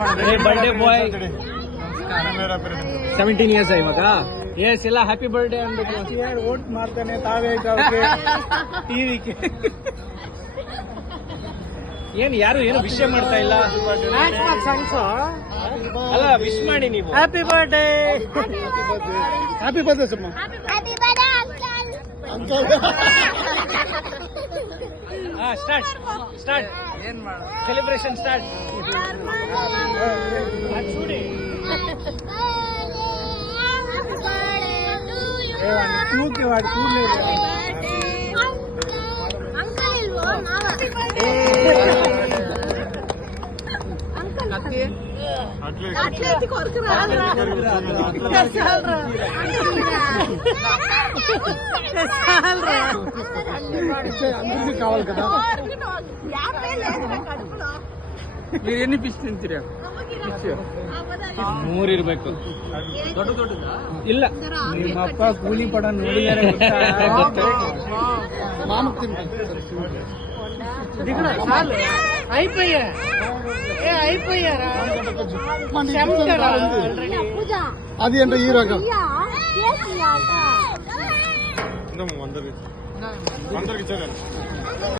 Birthday boy 17 ಇಯರ್ಸ್ ಇವಾಗ. ಎಸ್ ಎಲ್ಲ happy birthday ಅನ್ಬೇಕು. ಓಟ್ ಮಾಡ್ತಾನೆ ತಾವೇ ಟಿವಿಗೆ. ಏನ್ ಯಾರು ಏನು ವಿಷಯ ಮಾಡ್ತಾ ಇಲ್ಲ. ಅಲ್ಲ ವಿಶ್ ಮಾಡಿ ನೀವು. Happy birthday. ಹ್ಯಾಪಿ ಬರ್ಡೇ ಸುಮ್ಮ. Start celebration start. అందరికీ కావాలి కదా. మీరు ఎన్ని పిచ్చి తింತೀರಾ? ಮೂರಿರ್ಬೇಕು. ಇಲ್ಲ ನಿಮ್ಮಪ್ಪ ಕೂಲಿ ಪಡ ನೋಡಿದಾರೆ. అది అంటే ఈ రకం అందరికి